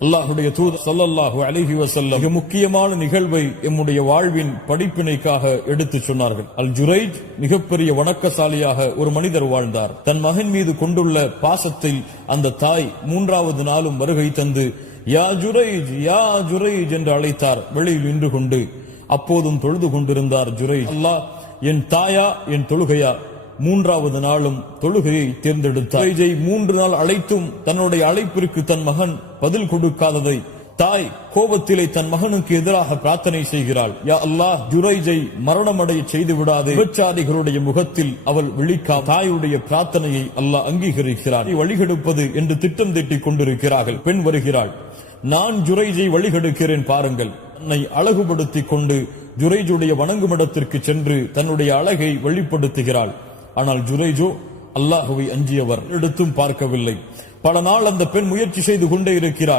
அல்லாஹ்வுடைய தூதர் ஸல்லல்லாஹு அலைஹி வஸல்லம் மிக முக்கியமான நிகழ்வை எம்முடைய வாழ்வின் படிப்பினைக்காக எடுத்துச் சொன்னார்கள். அல் ஜுரைஜ் மிகப்பெரிய வணக்கசாலியாக ஒரு மனிதர் வாழ்ந்தார். தன் மகன் மீது கொண்டுள்ள பாசத்தில் அந்த தாய் 3வது நாளும் வருகை தந்து யா ஜுரைஜ் யா ஜுரைஜ் என்று அழைத்தார். வெளியில் நின்று கொண்டு அப்போதும் தொழுது கொண்டிருந்தார் ஜுரைஜ். அல்லாஹ் என் தாயா என் தொழுகையா 3வது நாளும் தொழுகையை தேர்ந்தெடுத்தார். ஜுரைஜை 3 நாள் அழைத்தும் தன்னுடைய அழைப்பிற்கு தன் மகன் பதில் கொடுக்காததை தாய் கோபத்திலே தன் மகனுக்கு எதிராக பிரார்த்தனை செய்கிறாள். யா அல்லாஹ், ஜுரைஜை மரணமடைய செய்து விடாதே. விபச்சாரிகளுடைய முகத்தில் அவள் விழிக்கா. தாயுடைய பிரார்த்தனையை அல்லாஹ் அங்கீகரிக்கிறார். வழிகெடுப்பது என்று திட்டம் தீட்டிக் கொண்டிருக்கிறார்கள். பெண் வருகிறாள். நான் ஜுரைஜை வழிகெடுக்கிறேன் பாருங்கள். தன்னை அழகுபடுத்திக் கொண்டு ஜுரைஜுடைய வணங்குமிடத்திற்கு சென்று தன்னுடைய அழகை வெளிப்படுத்துகிறாள். ஆனால் ஜுரைஜோ அல்லாஹுவை அஞ்சியவர், எடுத்தும் பார்க்கவில்லை. பல நாள் அந்த பெண் முயற்சி செய்து கொண்டே இருக்கிறாள்.